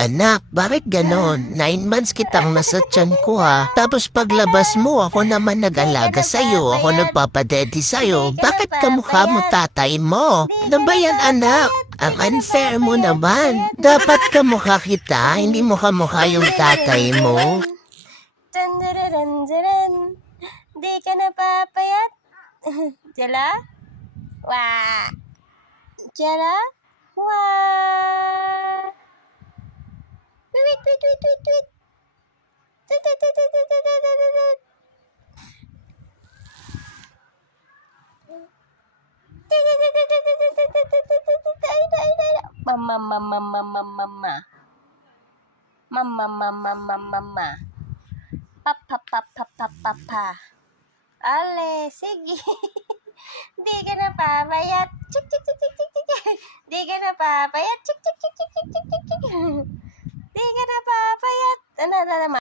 Anak, bakit ganon? 9 months kitang nasa tiyan ko ha. Tapos paglabas mo, ako naman nag-alaga sa'yo. Ako nagpapadedi sa'yo. Bakit kamukha mo tatay mo? Ano ba yan, anak? Ang unfair mo naman. Dapat kamukha kita, hindi mo kamukha yung tatay mo. Tandaran. Di ka napapayat? Jala? Wah! Jala? Wah! Wait. Mama. Papa. Ale, sige. Di ka napapayat. Chik. Di ka napapayat. Chik. Di ka napapayat. Ano naman?